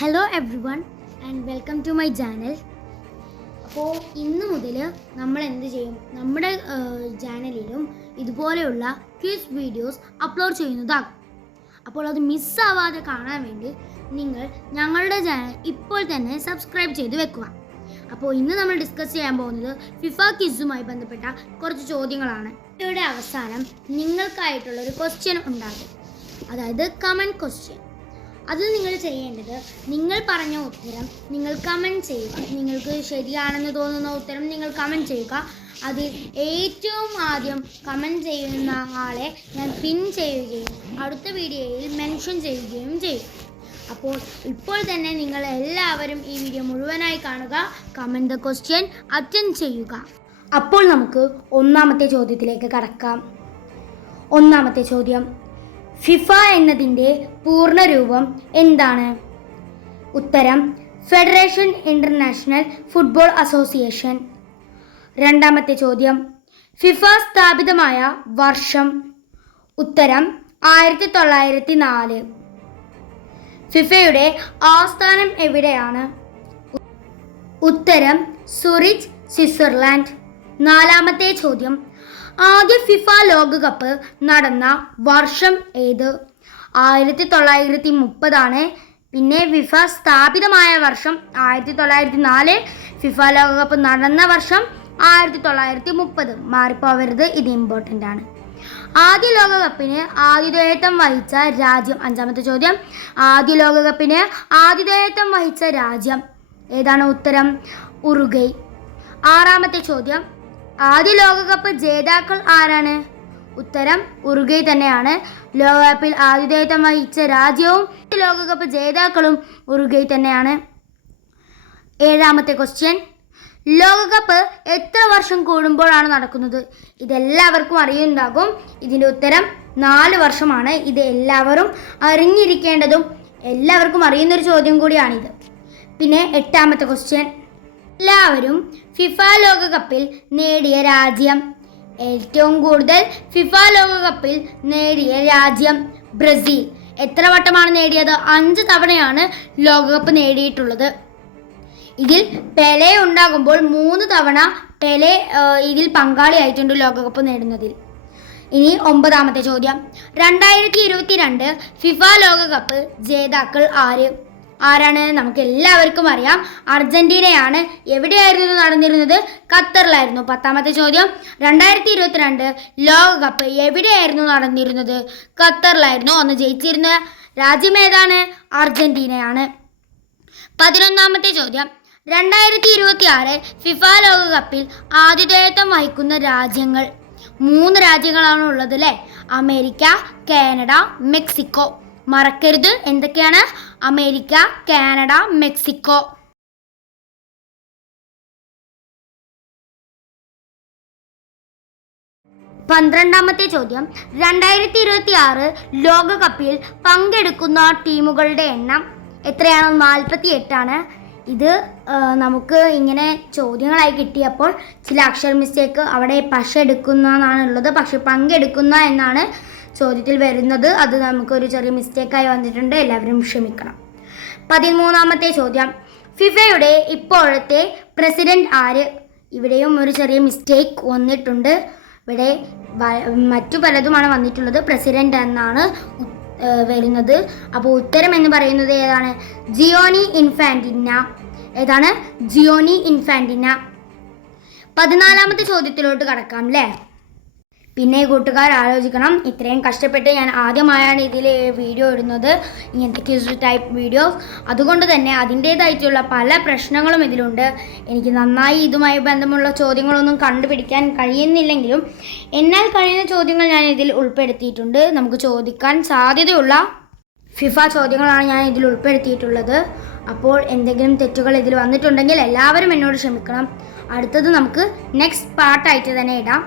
Hello everyone and welcome to my channel. അപ്പോൾ ഇന്ന് മുതൽ നമ്മൾ എന്ത് ചെയ്യും, നമ്മുടെ ചാനലിലും ഇതുപോലെയുള്ള ക്വിസ് വീഡിയോസ് അപ്ലോഡ് ചെയ്യുന്നതാകും. അപ്പോൾ അത് മിസ്സാവാതെ കാണാൻ വേണ്ടി നിങ്ങൾ ഞങ്ങളുടെ ചാനൽ ഇപ്പോൾ തന്നെ സബ്സ്ക്രൈബ് ചെയ്ത് വെക്കുക. അപ്പോൾ ഇന്ന് നമ്മൾ ഡിസ്കസ് ചെയ്യാൻ പോകുന്നത് ഫിഫ ക്വിസുമായി ബന്ധപ്പെട്ട കുറച്ച് ചോദ്യങ്ങളാണ്. വീഡിയോയുടെ അവസാനം നിങ്ങൾക്കായിട്ടുള്ളൊരു ക്വസ്റ്റ്യൻ ഉണ്ടാകും, അതായത് കമൻറ്റ് ക്വസ്റ്റ്യൻ. അത് നിങ്ങൾ ചെയ്യേണ്ടത്, നിങ്ങൾ പറഞ്ഞ ഉത്തരം നിങ്ങൾ കമൻറ്റ് ചെയ്യുക. നിങ്ങൾക്ക് ശരിയാണെന്ന് തോന്നുന്ന ഉത്തരം നിങ്ങൾ കമൻറ്റ് ചെയ്യുക. അതിൽ ഏറ്റവും ആദ്യം കമൻറ്റ് ചെയ്യുന്ന ആളെ ഞാൻ പിൻ ചെയ്യുകയും അടുത്ത വീഡിയോയിൽ മെൻഷൻ ചെയ്യുകയും ചെയ്യും. അപ്പോൾ ഇപ്പോൾ തന്നെ നിങ്ങൾ എല്ലാവരും ഈ വീഡിയോ മുഴുവനായി കാണുക, കമൻറ്റ് ദ ക്വസ്റ്റ്യൻ, അറ്റൻഡ് ചെയ്യുക. അപ്പോൾ നമുക്ക് ഒന്നാമത്തെ ചോദ്യത്തിലേക്ക് കടക്കാം. ഒന്നാമത്തെ ചോദ്യം, ഫിഫ എന്നതിൻ്റെ പൂർണ്ണരൂപം എന്താണ്? ഉത്തരം ഫെഡറേഷൻ ഇൻ്റർനാഷണൽ ഫുട്ബോൾ അസോസിയേഷൻ. രണ്ടാമത്തെ ചോദ്യം, ഫിഫ സ്ഥാപിതമായ വർഷം? ഉത്തരം 1904. ഫിഫയുടെ ആസ്ഥാനം എവിടെയാണ്? ഉത്തരം സൂറിച്ച്, സ്വിറ്റ്സർലാൻഡ്. നാലാമത്തെ ചോദ്യം, ആദ്യ ഫിഫ ലോകകപ്പ് നടന്ന വർഷം ഏത്? 1930 പിന്നെ ഫിഫ സ്ഥാപിതമായ വർഷം 1904. ഫിഫ ലോകകപ്പ് നടന്ന വർഷം 1930. മാറിപ്പോവരുത്, ഇത് ഇമ്പോർട്ടൻ്റ് ആണ്. ആദ്യ ലോകകപ്പിന് ആതിഥേയത്വം വഹിച്ച രാജ്യം? അഞ്ചാമത്തെ ചോദ്യം, ആദ്യ ലോകകപ്പിന് ആതിഥേയത്വം വഹിച്ച രാജ്യം ഏതാണ്? ഉത്തരം ഉറുഗ്വേ. ആറാമത്തെ ചോദ്യം, ആദ്യ ലോകകപ്പ് ജേതാക്കൾ ആരാണ്? ഉത്തരം ഉറുഗ്വേ തന്നെയാണ്. ലോകകപ്പിൽ ആതിഥേയത്വം വഹിച്ച രാജ്യവും ലോകകപ്പ് ജേതാക്കളും ഉറുഗ്വേ തന്നെയാണ്. ഏഴാമത്തെ ക്വസ്റ്റ്യൻ, ലോകകപ്പ് എത്ര വർഷം കൂടുമ്പോഴാണ് നടക്കുന്നത്? ഇതെല്ലാവർക്കും അറിയുന്നുണ്ടാകും. ഇതിൻ്റെ ഉത്തരം 4 വർഷമാണ്. ഇത് എല്ലാവരും അറിഞ്ഞിരിക്കേണ്ടതും എല്ലാവർക്കും അറിയുന്നൊരു ചോദ്യം കൂടിയാണിത്. പിന്നെ എട്ടാമത്തെ ക്വസ്റ്റ്യൻ, എല്ലാവരും ഫിഫ ലോകകപ്പിൽ നേടിയ രാജ്യം? ഏറ്റവും കൂടുതൽ ഫിഫ ലോകകപ്പിൽ നേടിയ രാജ്യം ബ്രസീൽ. എത്ര വട്ടമാണ് നേടിയത്? 5 തവണയാണ് ലോകകപ്പ് നേടിയിട്ടുള്ളത്. ഇതിൽ പെലെ ഉണ്ടാകുമ്പോൾ 3 തവണ പെലെ ഇതിൽ പങ്കാളിയായിട്ടുണ്ട് ലോകകപ്പ് നേടുന്നതിൽ. ഇനി 9ാമത്തെ ചോദ്യം, 2022 ഫിഫ ലോകകപ്പ് ജേതാക്കൾ ആരാണ്? നമുക്ക് എല്ലാവർക്കും അറിയാം, അർജന്റീനയാണ്. എവിടെയായിരുന്നു നടന്നിരുന്നത്? ഖത്തറിലായിരുന്നു. 10ാമത്തെ ചോദ്യം, 2022 ലോകകപ്പ് എവിടെയായിരുന്നു നടന്നിരുന്നത്? ഖത്തറിലായിരുന്നു. അന്ന് ജയിച്ചിരുന്ന രാജ്യം ഏതാണ്? അർജന്റീനയാണ്. 11ാമത്തെ ചോദ്യം, 2026 ഫിഫ ലോകകപ്പിൽ ആതിഥേയത്വം വഹിക്കുന്ന രാജ്യങ്ങൾ? 3 രാജ്യങ്ങളാണ് ഉള്ളത് അല്ലേ? America, Canada, Mexico. മറക്കരുത്, എന്തൊക്കെയാണ്? America, Canada, Mexico. 12ാമത്തെ ചോദ്യം, 2026 ലോകകപ്പിൽ പങ്കെടുക്കുന്ന ടീമുകളുടെ എണ്ണം എത്രയാണ്? 48 ഇത് നമുക്ക് ഇങ്ങനെ ചോദ്യങ്ങളായി കിട്ടിയപ്പോൾ ചില അക്ഷര മിസ്റ്റേക്ക്, അവിടെ പക്ഷ എടുക്കുന്ന എന്നാണുള്ളത്, പക്ഷെ പങ്കെടുക്കുന്ന എന്നാണ് ചോദ്യത്തിൽ വരുന്നത്. അത് നമുക്കൊരു ചെറിയ മിസ്റ്റേക്കായി വന്നിട്ടുണ്ട്, എല്ലാവരും ക്ഷമിക്കണം. 13ാമത്തെ ചോദ്യം, ഫിഫയുടെ ഇപ്പോഴത്തെ പ്രസിഡന്റ് ആര്? ഇവിടെയും ഒരു ചെറിയ മിസ്റ്റേക്ക് വന്നിട്ടുണ്ട്. ഇവിടെ മറ്റു പലതുമാണ് വന്നിട്ടുള്ളത്, പ്രസിഡന്റ് എന്നാണ് വരുന്നത്. അപ്പോൾ ഉത്തരം എന്ന് പറയുന്നത് ഏതാണ്? ജിയോനി ഇൻഫാന്റിന. ഏതാണ്? ജിയോനി ഇൻഫാന്റിന. 14ാമത്തെ ചോദ്യത്തിലോട്ട് കടക്കാം അല്ലേ? പിന്നെ കൂട്ടുകാർ ആലോചിക്കണം, ഇത്രയും കഷ്ടപ്പെട്ട് ഞാൻ ആദ്യമായാണ് ഇതിൽ വീഡിയോ ഇടുന്നത്, ഇങ്ങനത്തെ ക്വിസ് ടൈപ്പ് വീഡിയോസ്. അതുകൊണ്ട് തന്നെ അതിൻ്റേതായിട്ടുള്ള പല പ്രശ്നങ്ങളും ഇതിലുണ്ട്. എനിക്ക് നന്നായി ഇതുമായി ബന്ധമുള്ള ചോദ്യങ്ങളൊന്നും കണ്ടുപിടിക്കാൻ കഴിയുന്നില്ലെങ്കിലും എന്നാൽ കഴിയുന്ന ചോദ്യങ്ങൾ ഞാൻ ഇതിൽ ഉൾപ്പെടുത്തിയിട്ടുണ്ട്. നമുക്ക് ചോദിക്കാൻ സാധ്യതയുള്ള ഫിഫ ചോദ്യങ്ങളാണ് ഞാൻ ഇതിൽ ഉൾപ്പെടുത്തിയിട്ടുള്ളത്. അപ്പോൾ എന്തെങ്കിലും തെറ്റുകൾ ഇതിൽ വന്നിട്ടുണ്ടെങ്കിൽ എല്ലാവരും എന്നോട് ക്ഷമിക്കണം. അടുത്തത് നമുക്ക് നെക്സ്റ്റ് പാർട്ടായിട്ട് തന്നെ ഇടാം.